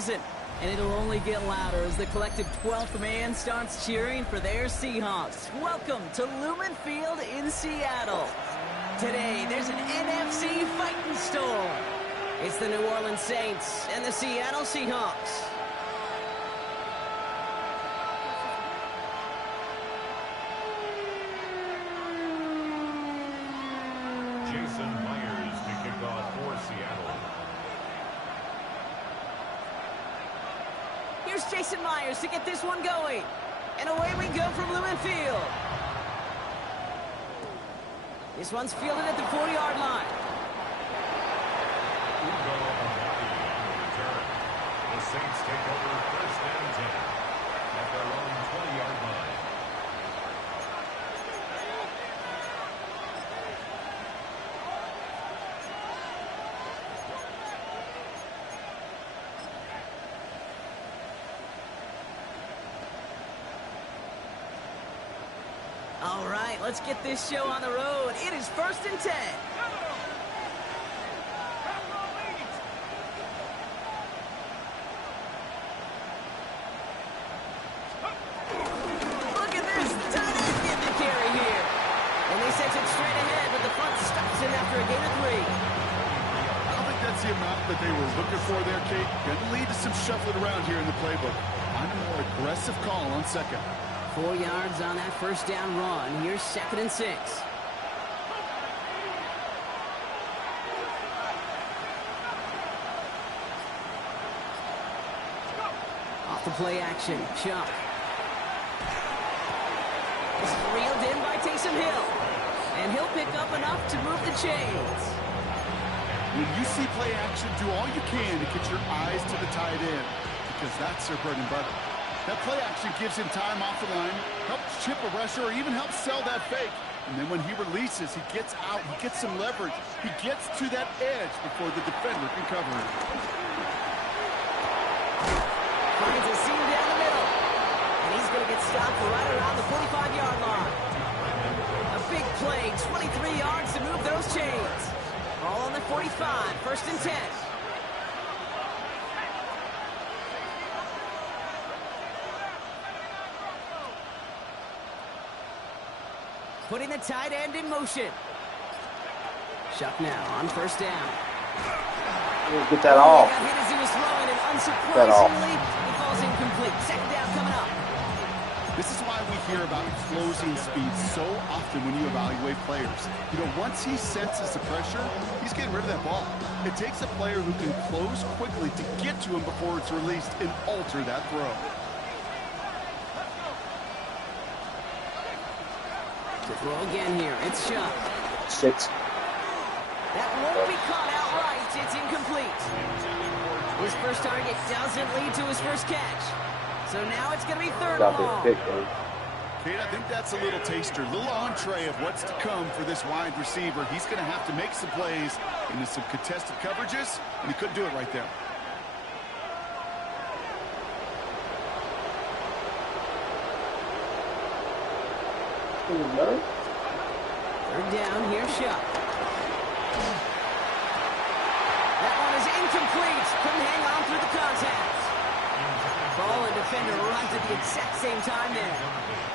season. And it'll only get louder as the collective 12th man starts cheering for their Seahawks. Welcome to Lumen Field in Seattle. Today, there's an NFC fighting storm. It's the New Orleans Saints and the Seattle Seahawks. Jason Myers to kick off for Seattle. Here's Jason Myers to get this one going. And away we go from Lumen Field. This one's fielded at the 40-yard line. Ugo Amadi on the return. The Saints take over first and 10 at their own 20-yard line. All right, let's get this show on the road. It is first and 10. Look at this. The tight end getting the carry here. And they sent it straight ahead, but the front stops him after a gain of 3. I don't think that's the amount that they were looking for there, Kate. Going to lead to some shuffling around here in the playbook. I'm a more aggressive call on second. 4 yards on that first down run. Here's 2nd and 6. Off the play action. Chuck. This is reeled in by Taysom Hill. And he'll pick up enough to move the chains. When you see play action, do all you can to get your eyes to the tight end, because that's their bread and butter. That play action gives him time off the line, helps chip a rusher, or even helps sell that fake. And then when he releases, he gets out, he gets some leverage. He gets to that edge before the defender can cover him. Finds a seam down the middle. And he's going to get stopped right around the 45-yard line. A big play, 23 yards to move those chains. All on the 45, first and 10. Putting the tight end in motion. Shuck now on first down. Get that off. Got hit as he was throwing, and That off. unsurprisingly, he falls incomplete. Second down coming up. This is why we hear about closing speed so often when you evaluate players. You know, once he senses the pressure, he's getting rid of that ball. It takes a player who can close quickly to get to him before it's released and alter that throw. To throw again here, it's Shuck. 6. That won't be caught outright. It's incomplete. His first target doesn't lead to his first catch. So now it's going to be third and long. Pick, Kate, I think that's a little taster, a little entree of what's to come for this wide receiver. He's going to have to make some plays into some contested coverages, and he couldn't do it right there. Third down, here's Shuck. That one is incomplete. Couldn't hang on through the contact. Ball and defender arrived at the exact same time there.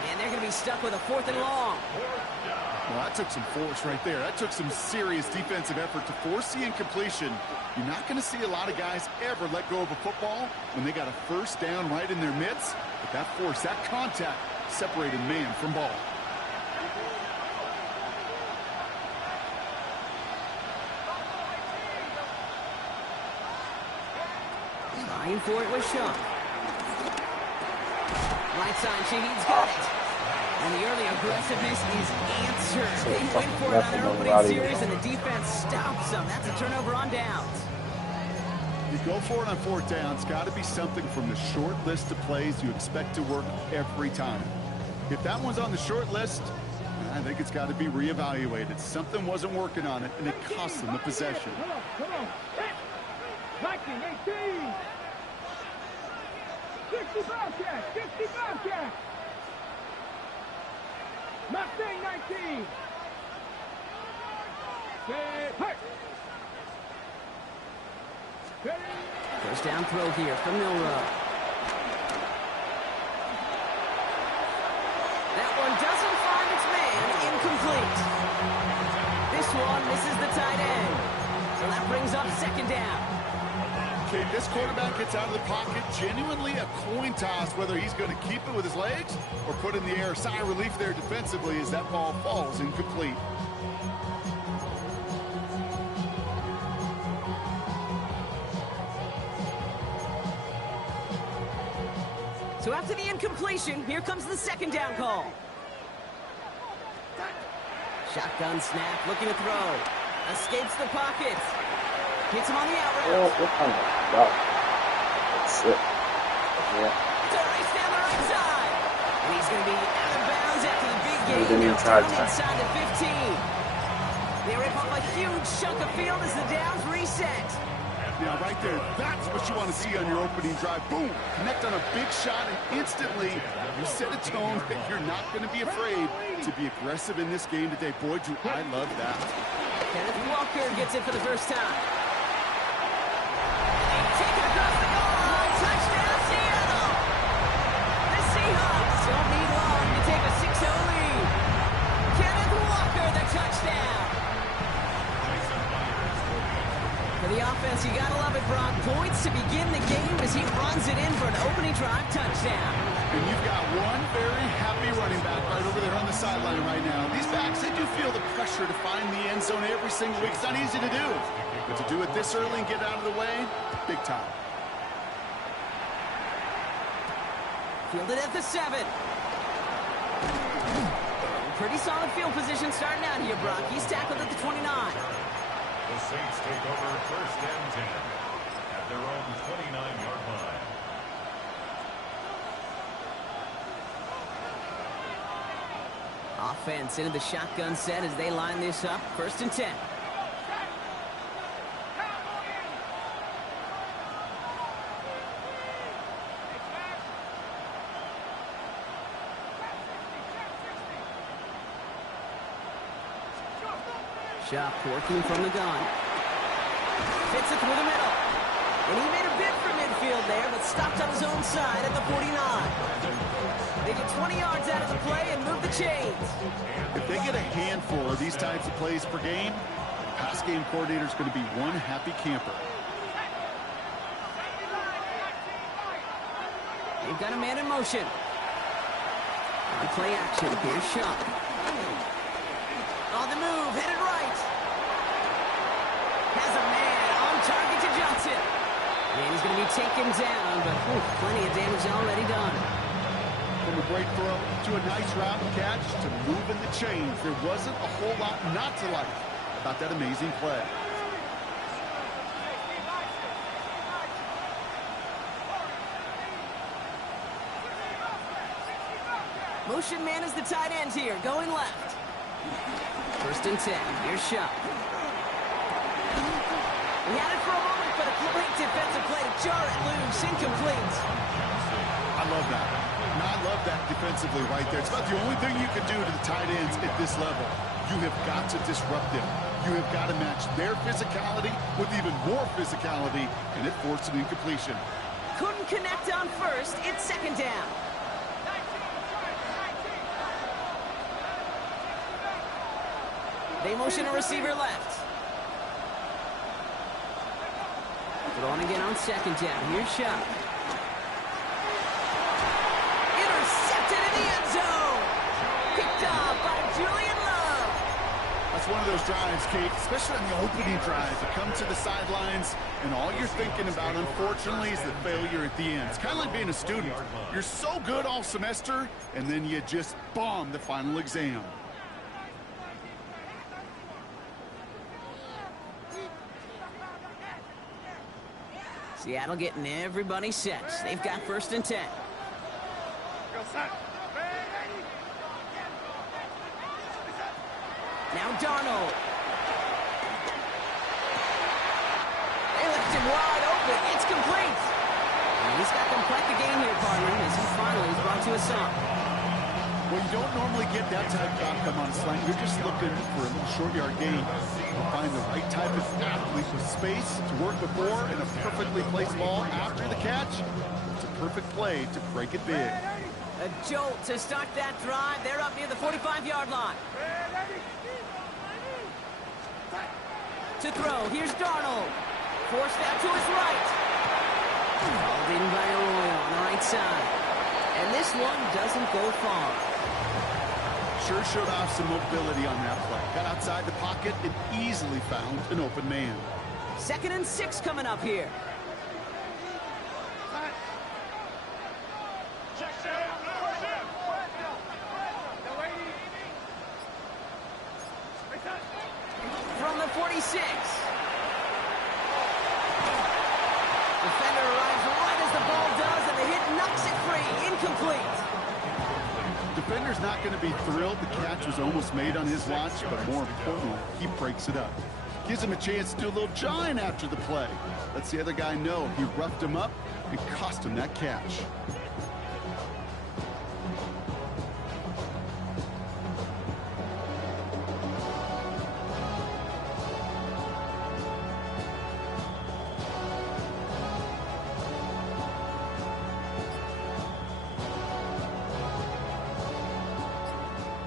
And they're going to be stuck with a 4th and long. Well, that took some force right there. That took some serious defensive effort to force the incompletion. You're not going to see a lot of guys ever let go of a football when they got a first down right in their midst. But that force, that contact, separated man from ball. Trying for it with Shuck. Right side, Shaheed's got it. And the early aggressiveness is answered. They went for it on their opening series, and the defense stops them. That's a turnover on downs. You go for it on 4th down. It's got to be something from the short list of plays you expect to work every time. If that one's on the short list, I think it's got to be reevaluated. Something wasn't working on it, and it cost them the possession. Come on. 19, 18. 60 Bobcat. 60 Bobcat. Mustang 19. Hey. First down throw here from Milroe. That one doesn't find its man. Incomplete. This one misses the tight end. So that brings up second down. Okay, this quarterback gets out of the pocket, genuinely a coin toss whether he's going to keep it with his legs or put in the air. Sigh of relief there defensively as that ball falls incomplete. So after the incompletion, here comes the second down call. Shotgun snap, looking to throw. Escapes the pocket. Hits him on the out route. Oh, what kind of route? That's it. Yeah. To race down the right side. And he's going to be out of bounds after the big He didn't game. even Now try down to inside the 15. They rip off a huge chunk of field as the downs reset. Now, right there, that's what you want to see on your opening drive. Boom! Connect on a big shot, and instantly you set a tone that you're not going to be afraid to be aggressive in this game today. Boy, do I love that. Kenneth Walker gets it for the first time. And they take it across the goal line. Touchdown, Seattle! The Seahawks don't need long to take a 6-0 lead. Kenneth Walker, the touchdown. For the offense, you gotta love it, Brock. Points to begin the game as he runs it in for an opening drive touchdown. And you've got one very happy running back right over there on the sideline right now. These backs, they do feel the pressure to find the end zone every single week. It's not easy to do. But to do it this early and get out of the way, big time. Fielded at the 7. Pretty solid field position starting out here, Brock. He's tackled at the 29. The Saints take over first and 10 at their own 29-yard line. Offense into the shotgun set as they line this up. First and 10. Shuck working from the gun. Fits it through the middle. And he made a bid for midfield there, but stopped on his own side at the 49. They get 20 yards out of the play and move the chains. If they get a handful of these types of plays per game, the pass game coordinator is going to be one happy camper. They've got a man in motion. On play action, here's Shuck. On the move, headed right. Has a man on target to Johnson. And he's going to be taken down, but plenty of damage already done. From a great throw to a nice route and catch to moving the chains, there wasn't a whole lot not to like about that amazing play. Motion man is the tight end here, going left. First and 10, here's Shuck. He had it for a moment, but a great defensive play to jar it loose, incomplete. I love that. And I love that defensively right there. It's about the only thing you can do to the tight ends at this level. You have got to disrupt them. You have got to match their physicality with even more physicality, and it forced an incompletion. Couldn't connect on first, it's second down. They motion a receiver left. Throwing again on second down. Here's Shuck. Intercepted in the end zone. Picked up by Julian Love. That's one of those drives, Kate, especially on the opening drive. You come to the sidelines, and all you're thinking about, unfortunately, is the failure at the end. It's kind of like being a student. You're so good all semester, and then you just bomb the final exam. Seattle getting everybody set. They've got first and 10. Now Darnold. They left him wide open. It's complete. And he's got them quite the game here, partner, as he finally is brought to a stop. Well, you don't normally get that type of outcome on a slant. You're just looking for a little short yard gain. You find the right type of athlete with space to work before and a perfectly placed ball after the catch. It's a perfect play to break it big. A jolt to start that drive. They're up near the 45-yard line. To throw, here's Darnold. Forced out to his right. Called in by Arroyo on the right side. And this one doesn't go far. Sure showed off some mobility on that play. Got outside the pocket and easily found an open man. 2nd and 6 coming up here. From the 46. Defender arrives right as the ball does, and the hit knocks it free. Incomplete. Defender's not going to be thrilled the catch was almost made on his watch, but more importantly, he breaks it up. Gives him a chance to do a little jawing after the play. Lets the other guy know he roughed him up and cost him that catch.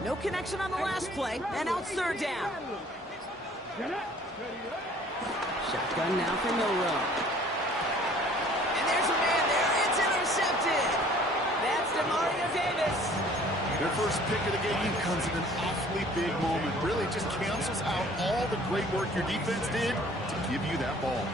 No connection on the last play, and now it's 3rd down. Shotgun now for Milroe. And there's a man there. It's intercepted. That's Demario Davis. Their first pick of the game comes in an awfully big moment. Really just cancels out all the great work your defense did to give you that ball.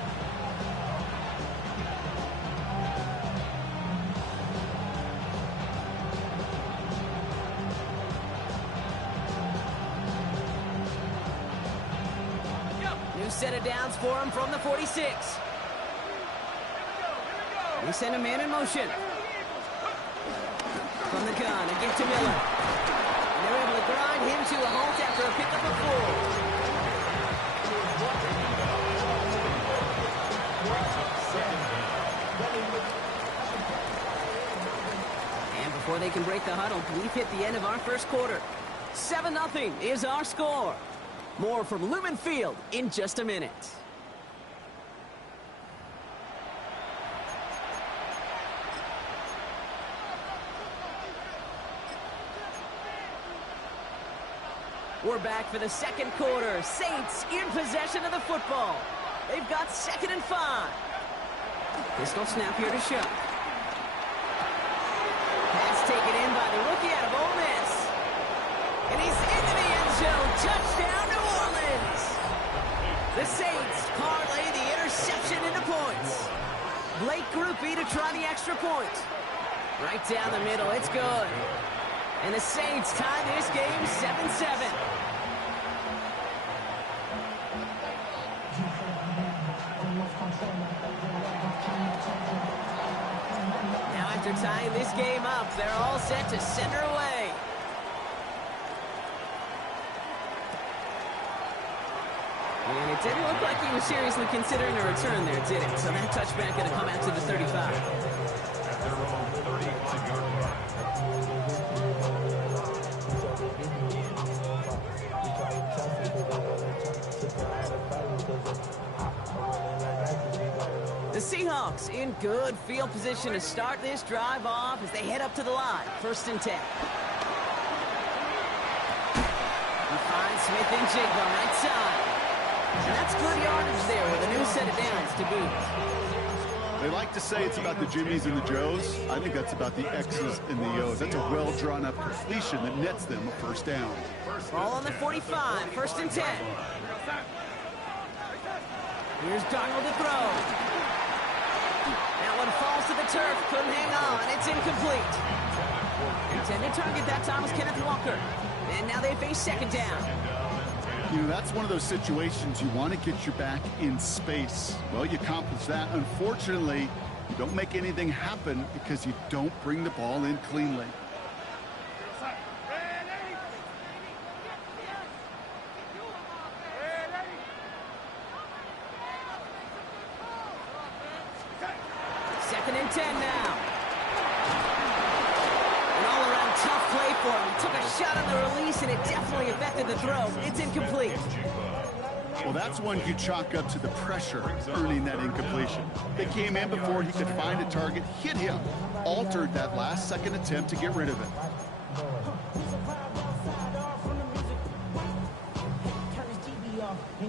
New set of downs for him from the 46. They send a man in motion. From the gun, a gift to Miller. And they're able to grind him to a halt after a pickup of 4. And before they can break the huddle, we've hit the end of our first quarter. 7-0 is our score. More from Lumen Field in just a minute. We're back for the second quarter. Saints in possession of the football. They've got 2nd and 5. Pistol snap here to Shough. Pass taken in by the rookie out of Ole Miss. And he's into the end zone. Touchdown, New Orleans. The Saints parlay the interception into points. Blake Grupe to try the extra point. Right down the middle. It's good. And the Saints tie this game 7-7. Now after tying this game up, they're all set to send her away. And it didn't look like he was seriously considering a return there, did it? So that touchback going to come out to the 35. At their own 35-yard line. The Seahawks in good field position to start this drive off as they head up to the line. 1st and 10. He finds Smith and Jigba right side. And that's good yardage there with a new set of downs to boot. They like to say it's about the Jimmies and the Joes. I think that's about the X's and the O's. That's a well-drawn-up completion that nets them a 1st down. Ball on the 45, 1st and 10. Here's Darnold to throw. That one falls to the turf, couldn't hang on, it's incomplete. Intended target that time was Kenneth Walker. And now they face 2nd down. You know, that's one of those situations you want to get your back in space. Well, you accomplish that. Unfortunately, you don't make anything happen because you don't bring the ball in cleanly. Second and 10 now. An all-around tough play for him. He took a shot on the release, and it definitely affected the throw. It's incomplete. Well, that's one you chalk up to the pressure earning that incompletion. They came in before he could find a target, hit him, altered that last-second attempt to get rid of it.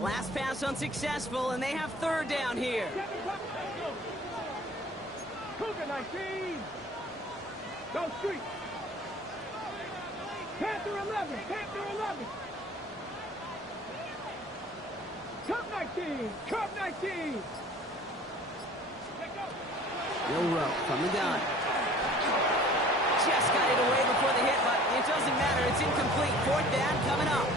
Last pass unsuccessful, and they have third down here. Cougar 19. Go street. Panther 11. Panther 11. Cup 19. Cup 19. Will Rowe from the gun. Just got it away before the hit, but it doesn't matter. It's incomplete. Fourth down coming up.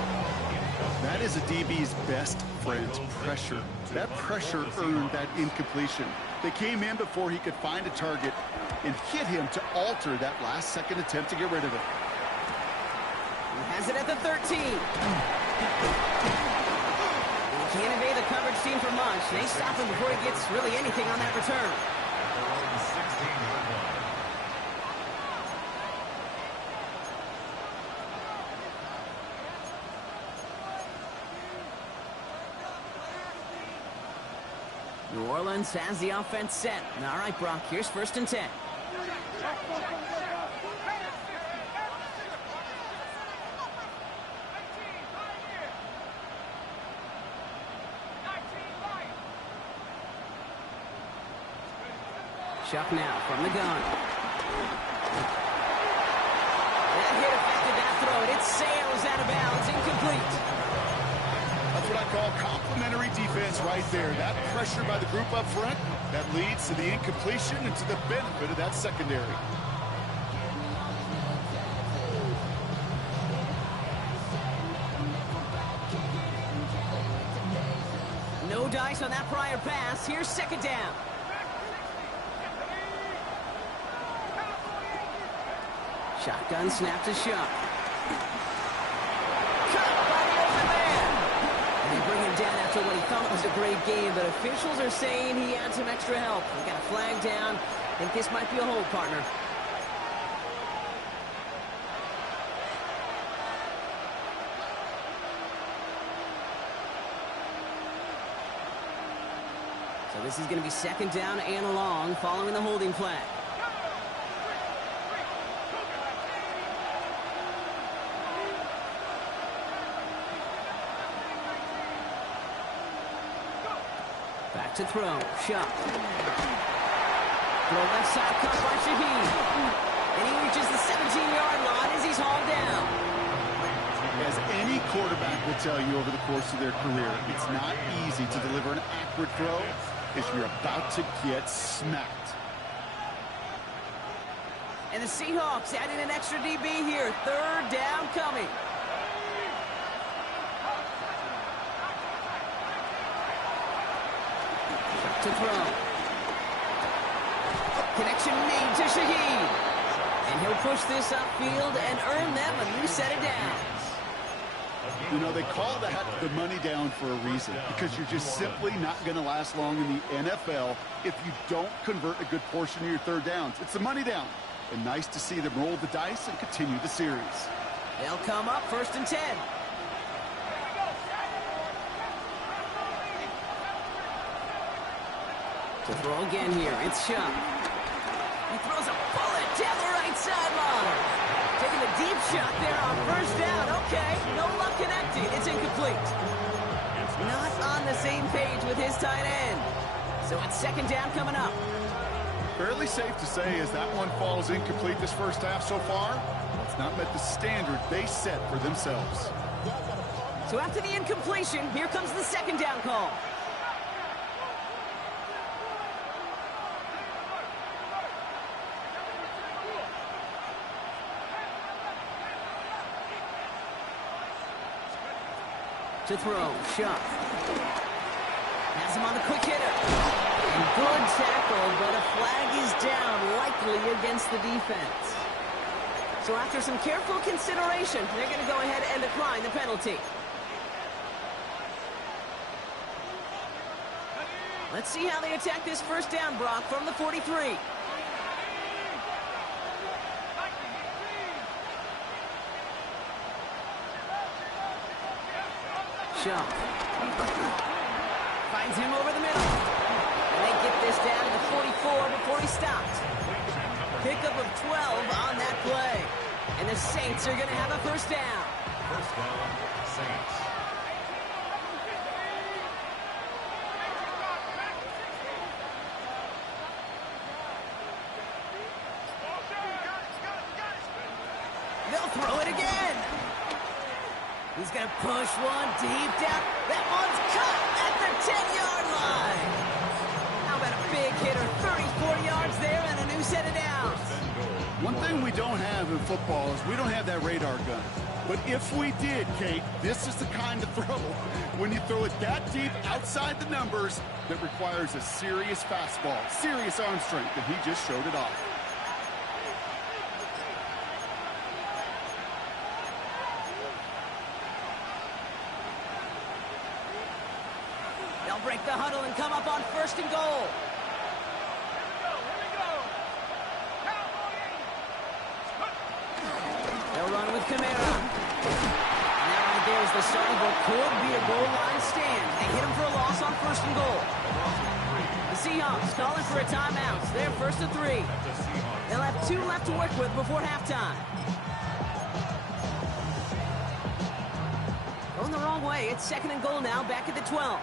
That is a DB's best friend, pressure. That pressure earned that incompletion. They came in before he could find a target and hit him to alter that last-second attempt to get rid of it. He has it at the 13. He can't evade the coverage team for much. They stop him before he gets really anything on that return. New Orleans has the offense set. All right, Brock, here's 1st and 10. Chuck now from the gun. That hit affected that throw, and it sails out of bounds, incomplete. That's what I call complimentary defense right there. That pressure by the group up front, that leads to the incompletion and to the benefit of that secondary. No dice on that prior pass. Here's 2nd down. Shotgun snap to Shuck. Cut by the open man. And they bring him down after what he thought was a great game, but officials are saying he had some extra help. He got a flag down. I think this might be a hold, partner. So this is going to be 2nd down and long following the holding flag. Back to throw. Shuck. Throw left side cut by Shaheed. And he reaches the 17-yard line as he's hauled down. As any quarterback will tell you over the course of their career, it's not easy to deliver an accurate throw if you're about to get smacked. And the Seahawks adding an extra DB here. 3rd down coming. To throw. Connection made to Shaheed. And he'll push this upfield and earn them a new set of downs. You know, they call that the money down for a reason, because you're just simply not going to last long in the NFL if you don't convert a good portion of your 3rd downs. It's the money down. And nice to see them roll the dice and continue the series. They'll come up 1st and 10. To throw again here, it's Shuck. He throws a bullet down the right sideline. Taking a deep shot there on 1st down. Okay, no luck connecting. It's incomplete. Not on the same page with his tight end. So it's 2nd down coming up. Fairly safe to say as that one falls incomplete this first half so far, it's not met the standard they set for themselves. So after the incompletion, here comes the 2nd down call. To throw, Shuck. Has him on the quick hitter. And good tackle, but a flag is down, likely against the defense. So after some careful consideration, they're going to go ahead and decline the penalty. Let's see how they attack this 1st down, Brock, from the 43. shove. Finds him over the middle. And they get this down to the 44 before he stopped. Pickup of 12 on that play. And the Saints are going to have a first down. First down, Saints. They'll throw it again. He's going to push one deep down. That one's cut at the 10-yard line. How about a big hitter, 30, 40 yards there and a new set of downs. One thing we don't have in football is we don't have that radar gun. But if we did, Kate, this is the kind of throw when you throw it that deep outside the numbers that requires a serious fastball, serious arm strength, and he just showed it off. They'll break the huddle and come up on first and goal. They'll run with Kamara. And that right there is the start of what could be a goal line stand. They hit him for a loss on first and goal. The Seahawks calling for a timeout. They're first and 3. They'll have 2 left to work with before halftime. Going the wrong way. It's second and goal now, back at the 12.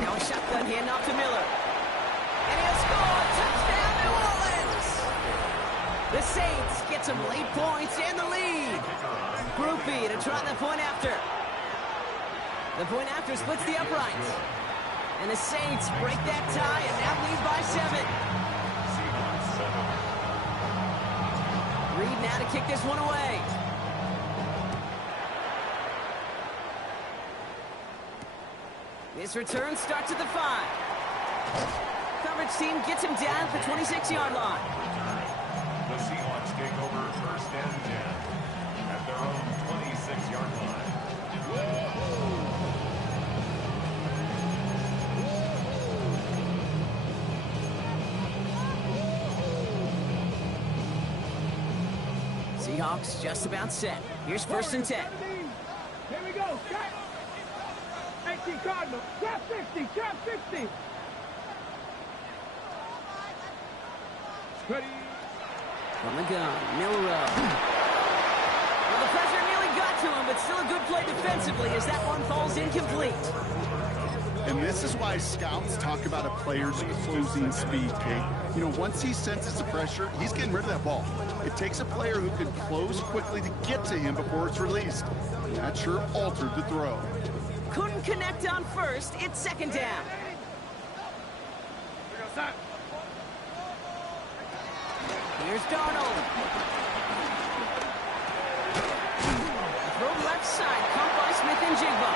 Now a shotgun handoff to Miller. And he'll score! Touchdown, New Orleans! The Saints get some late points and the lead. Groupie to try the point after. The point after splits the uprights. And the Saints break that tie and now lead by 7. Reed now to kick this one away. This return starts at the 5. Coverage team gets him down at the 26-yard line. The Seahawks take over first and 10 at their own 26-yard line. Seahawks just about set. Here's first and 10. Here we go. Cut. 18 Cardinal. Trap 60. Trap 60. Ready. From the gun, Milrow. Well, the pressure nearly got to him, but still a good play defensively as that one falls incomplete. And this is why scouts talk about a player's closing speed, Kate. You know, once he senses the pressure, he's getting rid of that ball. It takes a player who can close quickly to get to him before it's released. And that sure altered the throw. Couldn't connect on first. It's second down. Here's Darnold. Throw left side, caught by Smith and Jigba.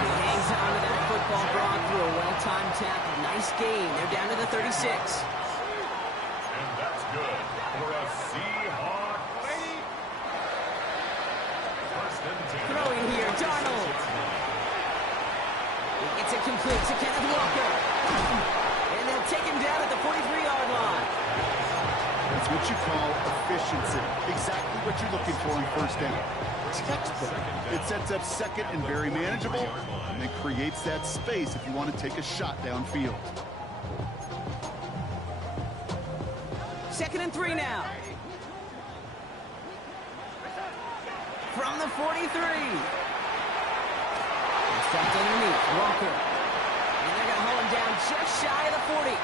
He hangs on to that football brought through a well-timed tackle. Nice gain. They're down to the 36. And that's good for a Seahawks. First and 10. Throwing here, Darnold. He gets it complete to Kenneth Walker. And they'll take him down at the 43-yard line. That's what you call efficiency. Exactly what you're looking for in first down. Textbook. It sets up second and very manageable, and then creates that space if you want to take a shot downfield. Second and 3 now. From the 43. Stepped underneath, Walker. And they're going to hold him down just shy of the 40.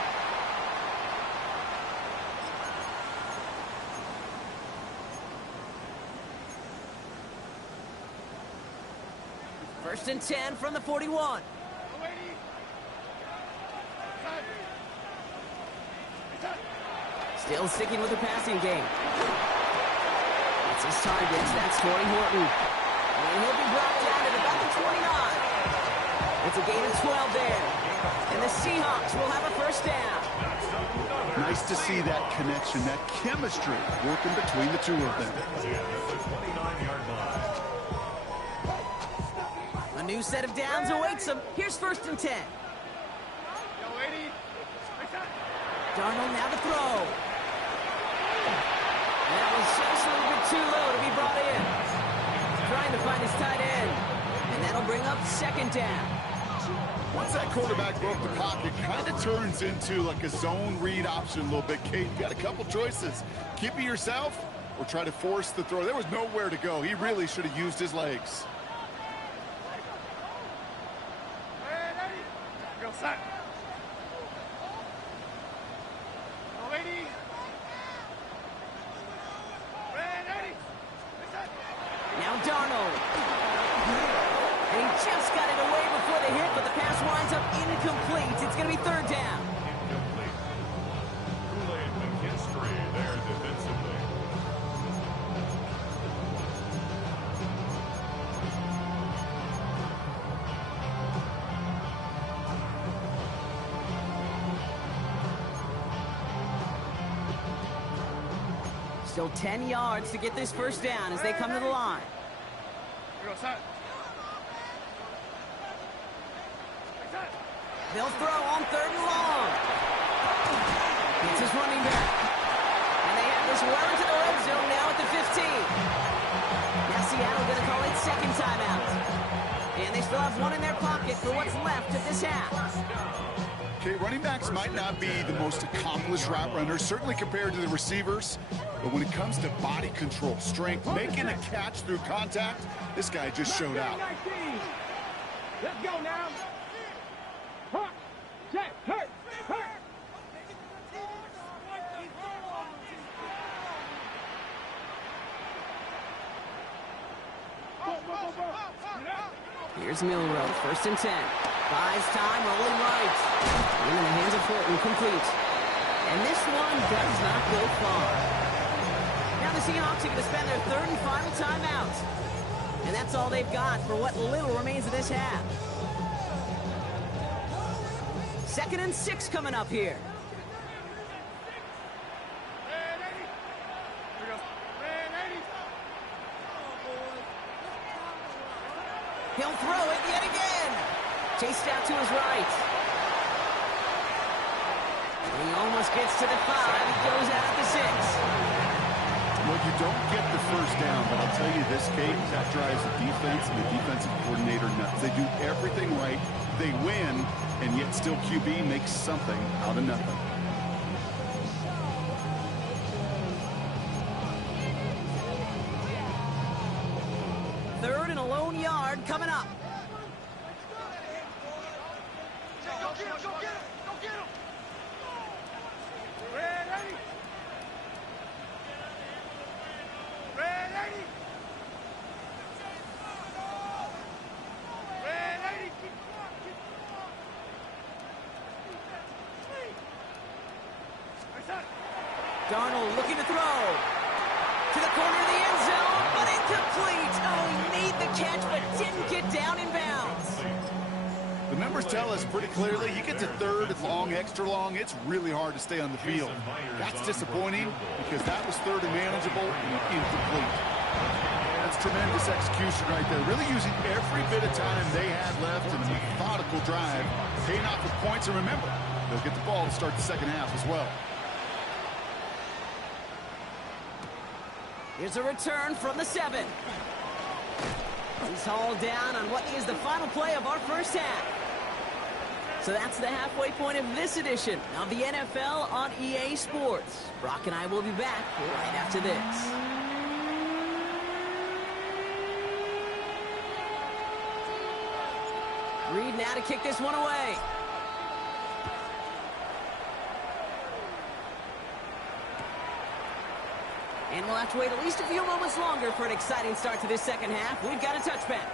First and 10 from the 41. Still sticking with the passing game. It's his targets. That's Torrey Horton. And he'll be brought down at about the 29. It's a gain of 12 there. And the Seahawks will have a first down. Nice to see that connection, that chemistry working between the two of them. A new set of downs awaits him. Here's first and 10. Darnold now to throw. That was just a little bit too low to be brought in. Trying to find his tight end. And that'll bring up second down. Once that quarterback broke the pocket, kind of turns into like a zone read option a little bit, Kate. You got a couple choices. Keep it yourself or try to force the throw. There was nowhere to go. He really should have used his legs. Go set. Now Darnold. And he just got it away before the hit, but the pass winds up incomplete. It's going to be third down. Incomplete. Kool-Aid McKinstry there defensively. Still 10 yards to get this first down as they come to the line. They'll throw on third and long. It's his running back. And they have this well into the red zone now at the 15. Now Seattle going to call it second timeout. And they still have one in their pocket for what's left of this half. Okay, running backs might not be the most accomplished route runners, certainly compared to the receivers. But when it comes to body control, strength, making a catch through contact, this guy just showed out. Let's go now. Hurt. Check. Hurt. Hurt. Here's Milrow, first and 10. Buys time, rolling right. In the hands of Fulton, complete. And this one does not go far. Now the Seahawks are going to spend their third and final timeout. And that's all they've got for what little remains of this half. 2nd and 6 coming up here. He'll throw it yet again. Chased out to his right. He almost gets to the 5. He goes out at the 6. Well, you don't get the first down, but I'll tell you this, Kate, that drives the defense and the defensive coordinator nuts. They do everything right. They win, and yet still QB makes something out of nothing. Third and a lone yard coming up. Darnold looking to throw. To the corner of the end zone, but incomplete. Oh, he made the catch, but didn't get down in bounds. The numbers tell us pretty clearly, you get to third and long, extra long, it's really hard to stay on the field. That's disappointing because that was third and manageable and incomplete. That's tremendous execution right there. Really using every bit of time they had left in a methodical drive, paying off with points. And remember, they'll get the ball to start the second half as well. Here's a return from the 7. He's hauled down on what is the final play of our first half. So that's the halfway point of this edition of the NFL on EA Sports. Brock and I will be back right after this. Reed now to kick this one away. And we'll have to wait at least a few moments longer for an exciting start to this second half. We've got a touchback.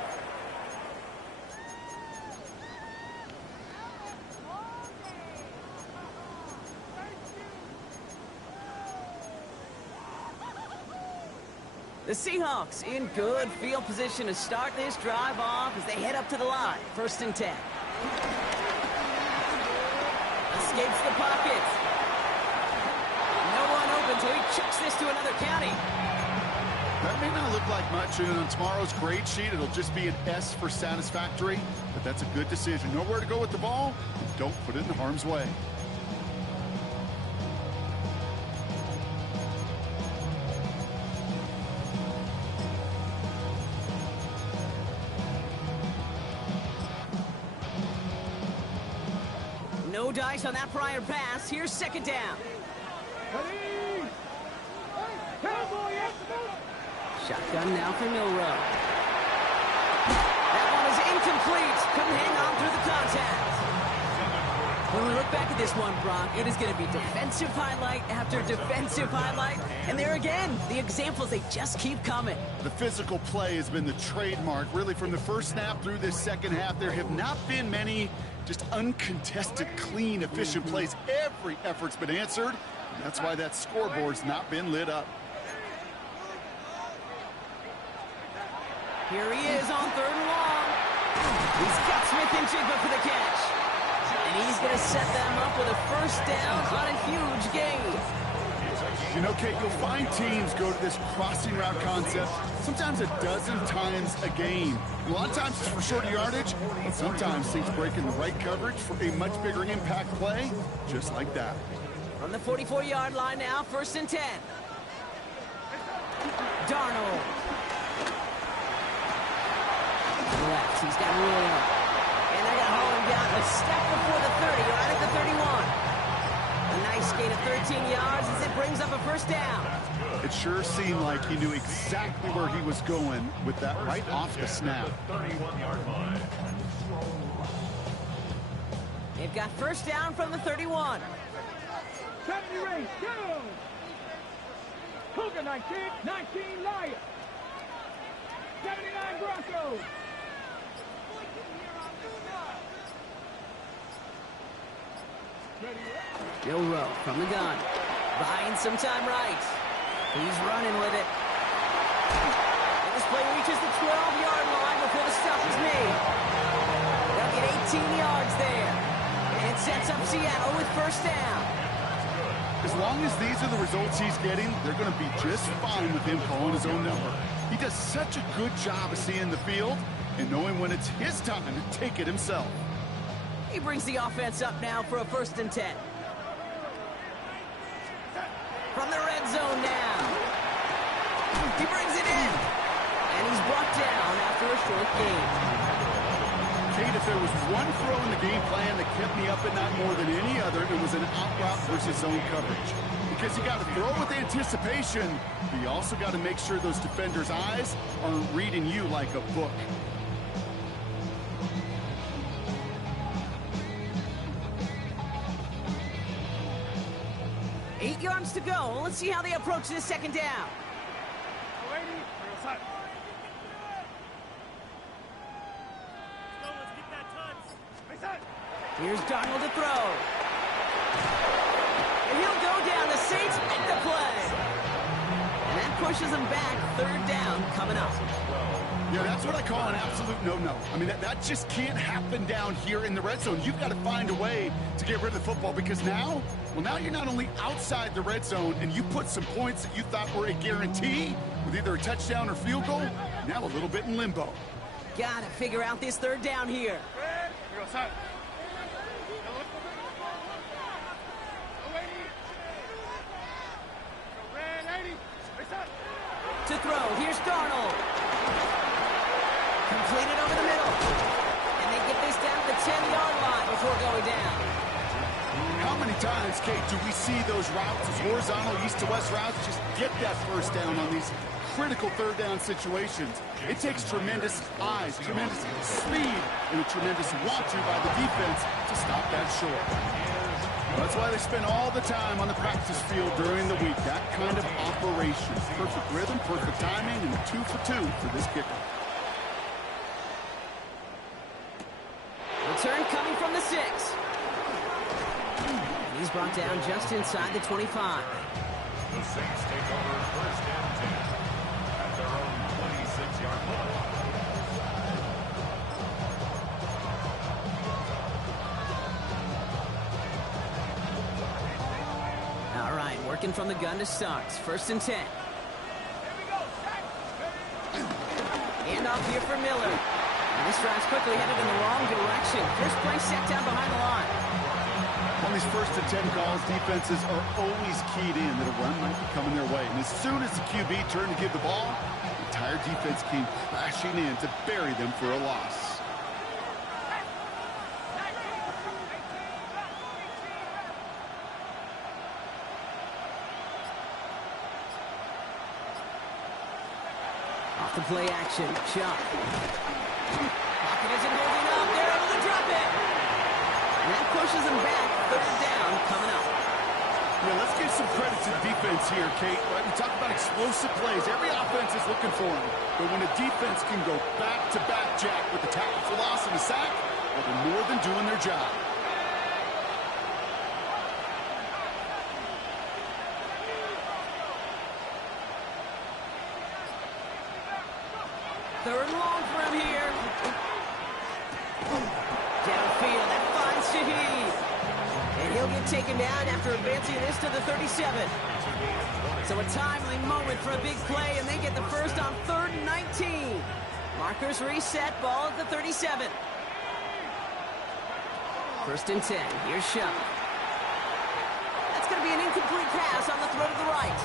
The Seahawks in good field position to start this drive off as they head up to the line. 1st and 10. Escapes the pocket. No one open, so he chucks this to another county. That may not look like much, and on tomorrow's grade sheet, it'll just be an S for satisfactory, but that's a good decision. Nowhere to go with the ball, and don't put it in harm's way. No dice on that prior pass. Here's second down. Ready? Cowboy Shotgun now for Milroe. That one is incomplete. Couldn't hang on through the contact. When we look back at this one, Brock, it is going to be defensive highlight after defensive highlight. And there again, the examples, they just keep coming. The physical play has been the trademark, really, from the first snap through this second half. There have not been many just uncontested, clean, efficient plays. Every effort's been answered. That's why that scoreboard's not been lit up. Here he is on 3rd and long. He's got Smith and Jigba for the catch. And he's going to set them up with a first down on a huge gain. You know, Kate, you'll find teams go to this crossing route concept sometimes a dozen times a game. A lot of times it's for shorter yardage, but sometimes things break in the right coverage for a much bigger impact play, just like that. From the 44-yard line now, 1st and 10. Darnold. Left, he's got room. And they're going to hold him down a step before the 30, right at the 31. A nice gain of 13 yards as it brings up a first down. It sure seemed like he knew exactly where he was going with that right off the snap. 31-yard line. They've got first down from the 31. 70 race, go! Cougar 19, 19 Lions. 79 Broncos. Milroe from the gun. Buying some time right. He's running with it. And this play reaches the 12-yard line before the stop is made. They'll get 18 yards there. And it sets up Seattle with first down. As long as these are the results he's getting, they're going to be just fine with him calling his own number. He does such a good job of seeing the field and knowing when it's his time to take it himself. He brings the offense up now for a 1st and 10. From the red zone now. He brings it in. And he's brought down after a short gain. Kate, if there was one throw in the game plan that kept me up at night more than any other, it was an out route versus zone coverage. Because you got to throw with anticipation, but you also got to make sure those defenders' eyes aren't reading you like a book. Eight yards to go. Let's see how they approach this second down. Here's Darnold to throw. And he'll go down. The Saints make the play. And that pushes them back. 3rd down coming up. Yeah, that's what I call an absolute no-no. I mean, that just can't happen down here in the red zone. You've got to find a way to get rid of the football because now you're not only outside the red zone and you put some points that you thought were a guarantee with either a touchdown or field goal, now a little bit in limbo. Gotta figure out this 3rd down here. To throw, here's Darnold. Completed over the middle. And they get this down to the 10-yard line before going down. How many times, Kate, do we see those routes, those horizontal east-to-west routes, just get that first down on these critical 3rd down situations? It takes tremendous eyes, tremendous speed, and a tremendous want-to by the defense to stop that short. That's why they spend all the time on the practice field during the week. That kind of operation. Perfect rhythm, perfect timing, and 2 for 2 for this kicker. Return coming from the 6. He's brought down just inside the 25. The Saints take over 1st and 10 at their own 26-yard line. All right, working from the gun to start. 1st and 10. Hand off here for Miller. And this drive's quickly headed in the wrong direction. First play set down behind the line. On these 1st and 10 calls, defenses are always keyed in that a run might be coming their way. And as soon as the QB turned to give the ball, the entire defense came crashing in to bury them for a loss. Off to play action. Chuck. Pocket isn't holding up. They're able to drop it. And that pushes them back. Third down coming up. Yeah, let's give some credit to the defense here, Kate. Right? We talk about explosive plays. Every offense is looking for them. But when a defense can go back-to-back, Jack, with the tackle for loss and a sack, well, they're more than doing their job. Third and long for him here. Downfield, that finds Shaheed. And he'll get taken down after advancing this to the 37. So a timely moment for a big play, and they get the first on 3rd and 19. Markers reset, ball at the 37. 1st and 10, here's Shuck. That's going to be an incomplete pass on the throw to the right.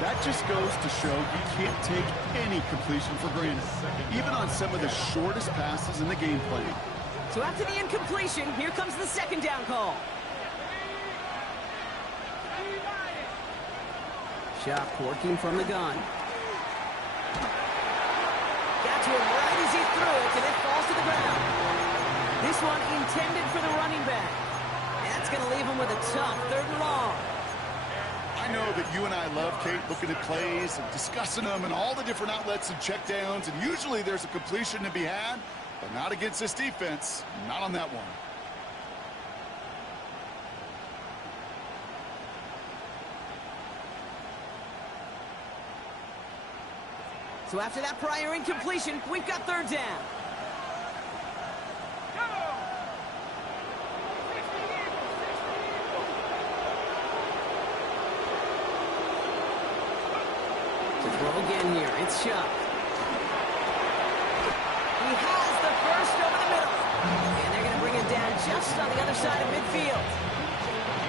That just goes to show you can't take any completion for granted, even on some of the shortest passes in the game plan. So after the incompletion, here comes the 2nd down call. Shuck working from the gun. Got to him right as he threw it, and it falls to the ground. This one intended for the running back. And that's going to leave him with a tough 3rd and long. I know that you and I love, Kate, looking at plays and discussing them and all the different outlets and checkdowns, and usually there's a completion to be had, but not against this defense, not on that one. So after that prior incompletion, we've got 3rd down. Throw again here. It's Shuck. He has the first over the middle. And they're going to bring him down just on the other side of midfield.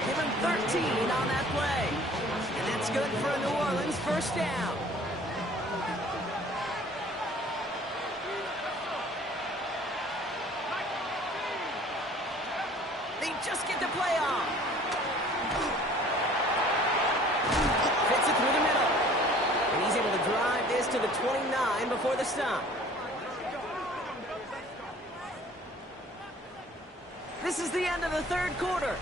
Give him 13 on that play. And that's good for a New Orleans 1st down. They just get the play on. Fits it through the middle. And he's able to drive this to the 29 before the stop. This is the end of the 3rd quarter.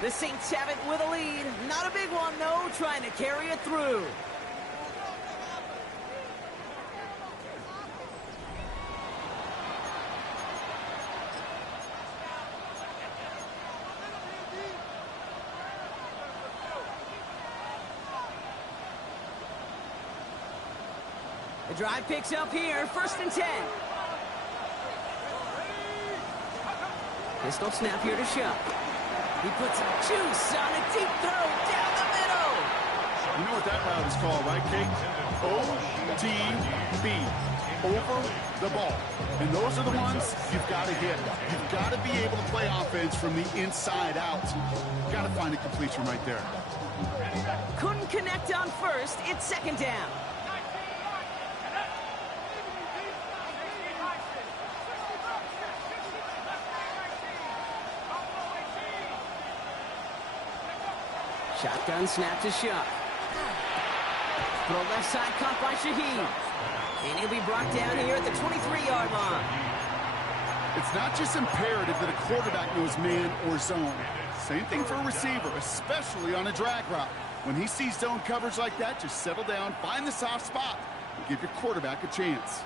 The Saints have it with a lead. Not a big one, though, trying to carry it through. The drive picks up here, 1st and 10. Pistol snap here to Shuck. He puts some juice on a deep throw down the middle. You know what that route is called, right, Kate? OTB, over the ball. And those are the ones you've got to hit. You've got to be able to play offense from the inside out. You've got to find a completion right there. Couldn't connect on 1st. It's 2nd down. Shotgun snap to Shuck. Throw left side caught by Shaheed. And he'll be brought down here at the 23-yard line. It's not just imperative that a quarterback knows man or zone. Same thing for a receiver, especially on a drag route. When he sees zone coverage like that, just settle down, find the soft spot, and give your quarterback a chance.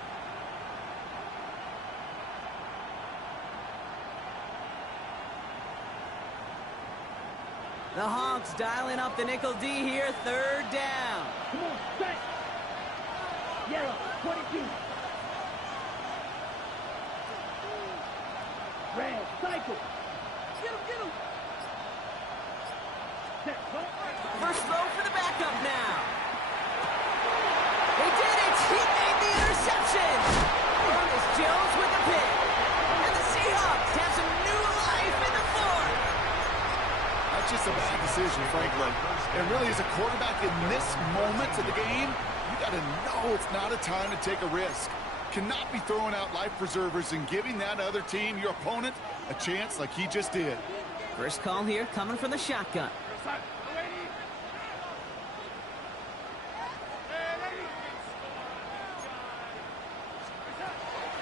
The Hawks dialing up the nickel D here, 3rd down. Come on, set. Yellow, 22. Red, cycle. Get him. Set, go. First throw for the backup now. They did it! He made the interception! Ernest Jones with the pick. And the Seahawks have some new life in the 4th. That's just a bad decision, frankly. And really, as a quarterback in this moment of the game, you got to know it's not a time to take a risk. Cannot be throwing out life preservers and giving that other team, your opponent, a chance like he just did. First call here coming from the shotgun.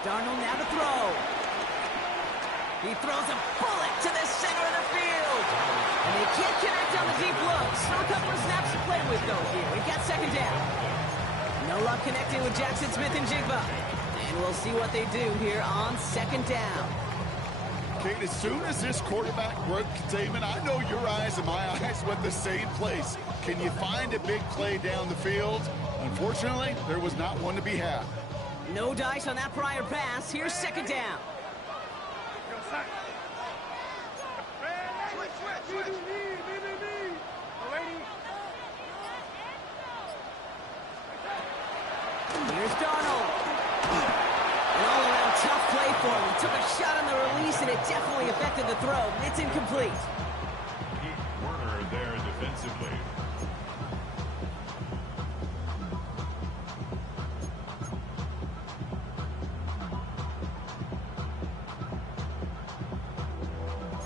Darnold now to throw. He throws a bullet to the center of the field. And they can't connect on the deep look. Still a couple of snaps to play with, though, here. We've got second down. No luck connecting with Jackson Smith-Njigba. And we'll see what they do here on second down. Kate, as soon as this quarterback broke containment, I know your eyes and my eyes went the same place. Can you find a big play down the field? Unfortunately, there was not one to be had. No dice on that prior pass. Here's second down. Here's Darnold. An all-around tough play for him. He took a shot on the release, and it definitely affected the throw. It's incomplete. Keep Werner there defensively.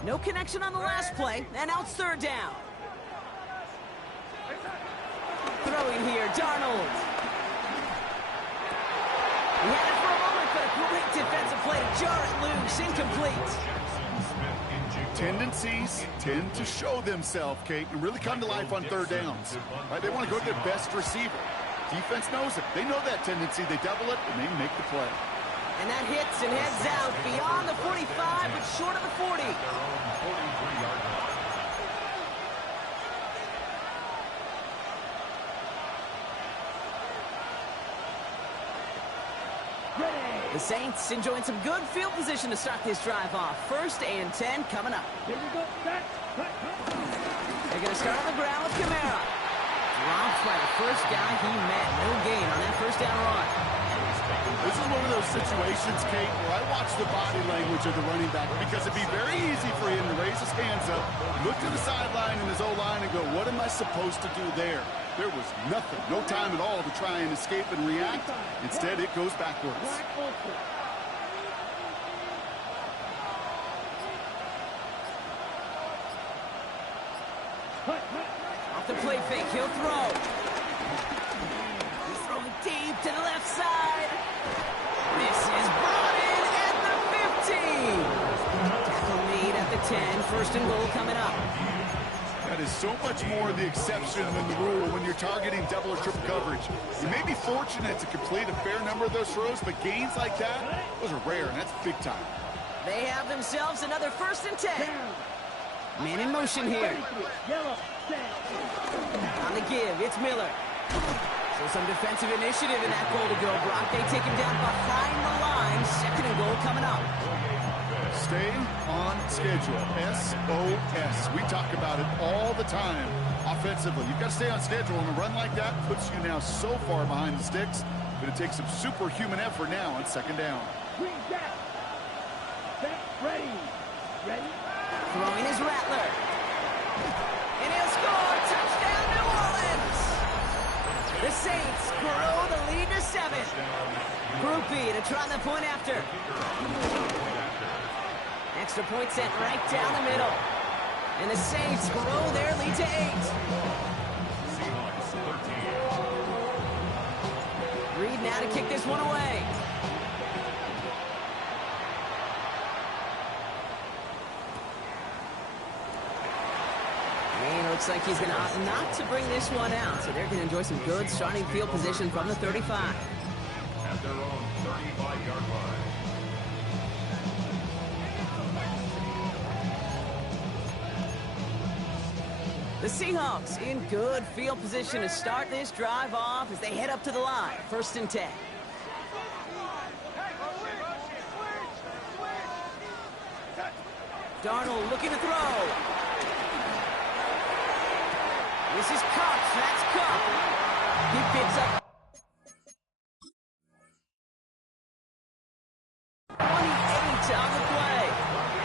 No connection on the last play, and now it's third down. Throwing here, Darnold. He had it for a moment, but a great defensive play to jar it loose. Incomplete. Tendencies tend to show themselves, Kate, and really come to life on third downs. Right? They want to go to their best receiver. Defense knows it. They know that tendency. They double it, and they make the play. And that hits and heads out beyond the 45, but short of the 40. Their own 43-yard line. The Saints enjoying some good field position to start this drive off. 1st and 10 coming up. Here we go. Set. They're going to start on the ground with Kamara. Dropped by the first guy he met. No gain on that first down run. This is one of those situations, Kate, where I watch the body language of the running back because it'd be very easy for him to raise his hands up, look to the sideline in his O-line and go, what am I supposed to do there? There was nothing, no time at all to try and escape and react. Instead, it goes backwards. Off the play fake, he'll throw. He's throwing deep to the left side. This is brought in at the 15. Tackle lead at the 10. 1st and goal coming up. That is so much more the exception than the rule when you're targeting double or triple coverage. You may be fortunate to complete a fair number of those throws, but gains like that, those are rare, and that's big time. They have themselves another 1st and 10. Man in motion here. On the give, it's Miller. So some defensive initiative in that goal to go, Brock. They take him down behind the line. 2nd and goal coming up. Stay on schedule. SOS. We talk about it all the time offensively. You've got to stay on schedule, and a run like that puts you now so far behind the sticks. Going to take some superhuman effort now on 2nd down. Ready. Throwing is Rattler. And he'll score. Touchdown, New Orleans. The Saints grow the lead to 7. Group B to try the point after. Extra point sent right down the middle. And the Saints grow their lead to 8. Seahawks 13. Reed now to kick this one away. And looks like he's going to opt not to bring this one out. So they're going to enjoy some good starting field position from the 35. At their own 35-yard line. The Seahawks in good field position to start this drive off as they head up to the line. 1st and 10. Darnold looking to throw. This is Kupp. That's Kupp. He picks up 28 on the play.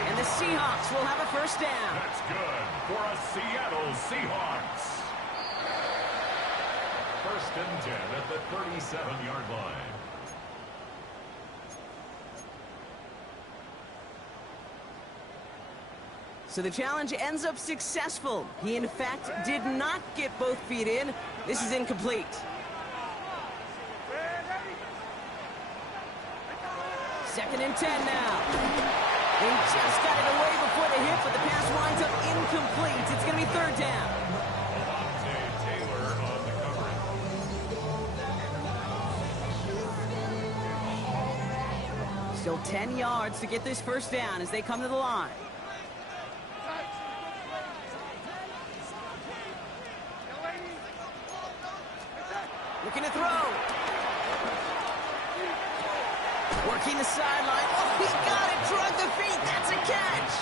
And the Seahawks will have a 1st down. That's good for a Seattle Seahawks. 1st and 10 at the 37-yard line. So the challenge ends up successful. He, in fact, did not get both feet in. This is incomplete. 2nd and 10 now. They just got it away before the hit, but the pass winds up incomplete. It's going to be 3rd down. Alontae Taylor on the coverage. Still 10 yards to get this 1st down as they come to the line. Looking to throw. Working the sideline. Oh, he got it. Drug the feet. That's a catch.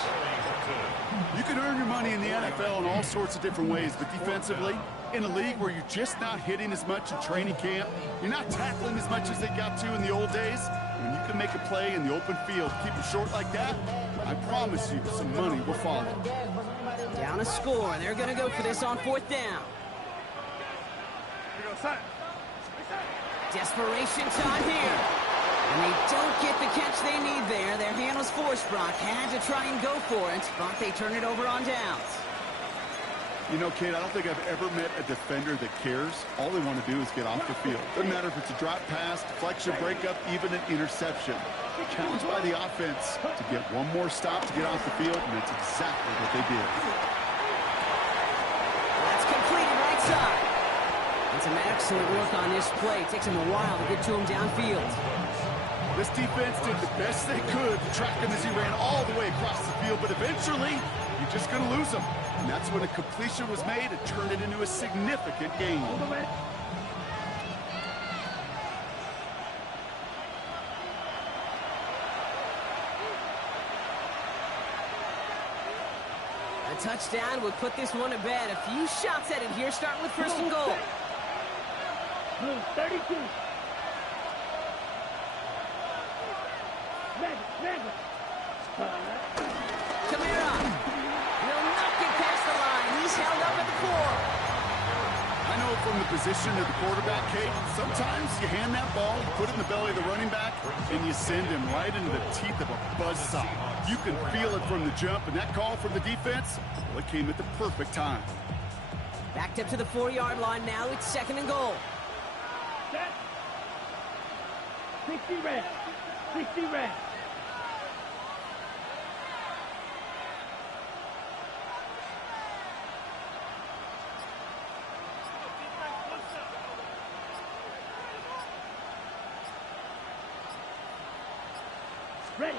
You can earn your money in the NFL in all sorts of different ways, but defensively, in a league where you're just not hitting as much in training camp, you're not tackling as much as they got to in the old days, when you can make a play in the open field, keep it short like that, I promise you some money will follow. Down a score, and they're going to go for this on 4th down. Desperation time here. And they don't get the catch they need there. Their hand was forced, Brock. Had to try and go for it. Brock, they turn it over on downs. You know, Kate, I don't think I've ever met a defender that cares. All they want to do is get off the field. Doesn't matter if it's a drop pass, deflection, breakup, even an interception. Challenged by the offense to get one more stop to get off the field, and that's exactly what they did. That's completed right side. And some excellent work on this play. Takes them a while to get to him downfield. This defense did the best they could to track him as he ran all the way across the field, but eventually, you're just going to lose him. And that's when a completion was made and turned it into a significant gain. A touchdown would put this one to bed. A few shots at it here, starting with 1st and goal. 32. Kamara will not get past the line. He's held up at the 4. I know from the position of the quarterback, Kate, sometimes you hand that ball, you put it in the belly of the running back, and you send him right into the teeth of a buzzsaw. You can feel it from the jump, and that call from the defense, well, it came at the perfect time. Backed up to the 4-yard line now. It's 2nd and goal. Set. 60 red. 60 red. Ready.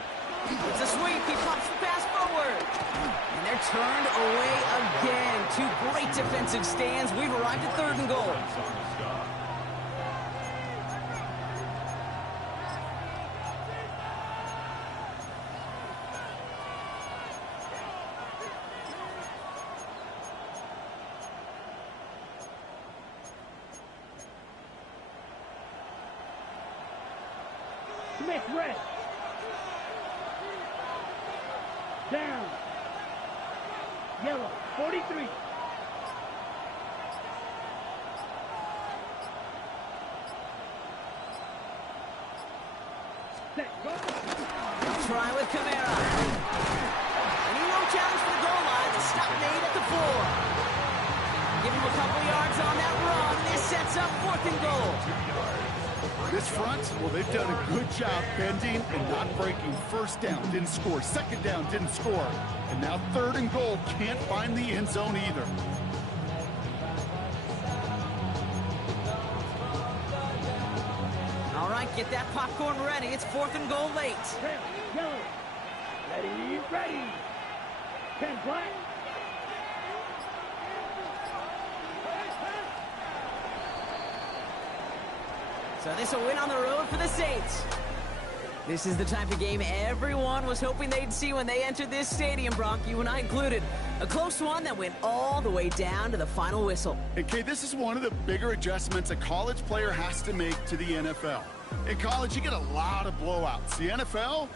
It's a sweep. He pops the pass forward. And they're turned away again. 2 great defensive stands. We've arrived at 3rd and goal. Smith red. Down. Yellow. 43. Set. Go. Try with Kamara. And he won't challenge for the goal line. The stop made at the 4. Give him a couple yards on that run. This sets up 4th and goal. This front, well, they've done a good job bending and not breaking. 1st down, didn't score. 2nd down, didn't score. And now 3rd and goal, can't find the end zone either. All right, get that popcorn ready. It's 4th and goal late. Red. Yellow. Ready. Ready. 10 play. So this a win on the road for the Saints. This is the type of game everyone was hoping they'd see when they entered this stadium, Brock, you and I included. A close one that went all the way down to the final whistle. And Kate, this is one of the bigger adjustments a college player has to make to the NFL. In college, you get a lot of blowouts. The NFL,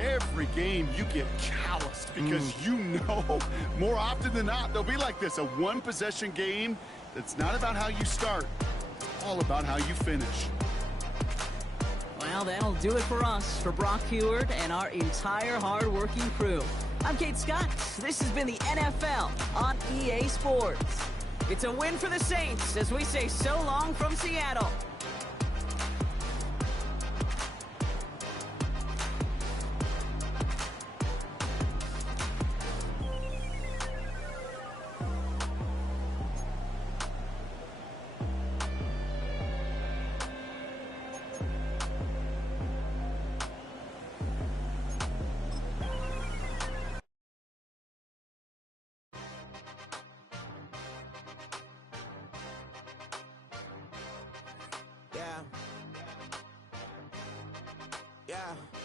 every game you get calloused because you know more often than not they'll be like this, a one-possession game that's not about how you start, it's all about how you finish. Well, that'll do it for us, for Brock Huard and our entire hard-working crew. I'm Kate Scott. This has been the NFL on EA Sports. It's a win for the Saints as we say so long from Seattle. Yeah.